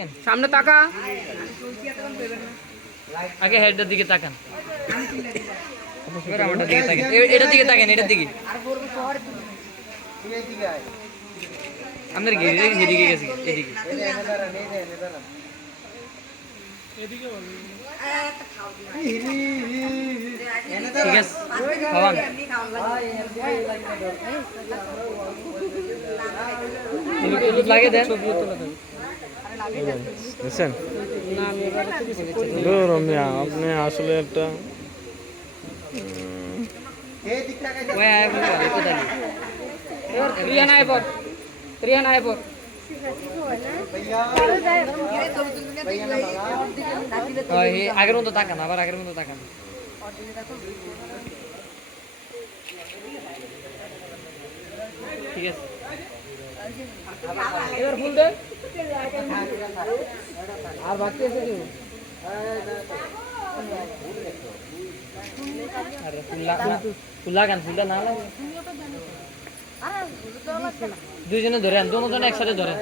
সামনে তাকা, আগে হেডের দিকে তাকান, এবার আমারটার দিকে তাকান, এটার দিকে তাকান, এটার দিকে আপনার কি এদিকে গেছে, এদিকে ঠিক আছে খাওয়ান লাগে দেন বুঝছেন রমিয়া আপনি আসলে একটা এবার রিয়ান আয় পর, রিয়ান আয় পর। আগের মতো তাকান, আবার আগের মতো তাকান। ঠিক আছে এবার ফুল দে। আর বাকি আছে কি? আরে ফুল লাগান, ফুলটা না লাগে দুইজনে ধরেন, দুজনে একসাথে ধরেন।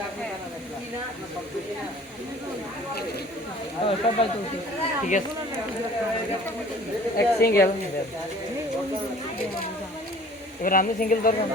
সবাই তুলছে। ঠিক আছে এক সিঙ্গেল, এবার আমি সিঙ্গেল ধরবেন।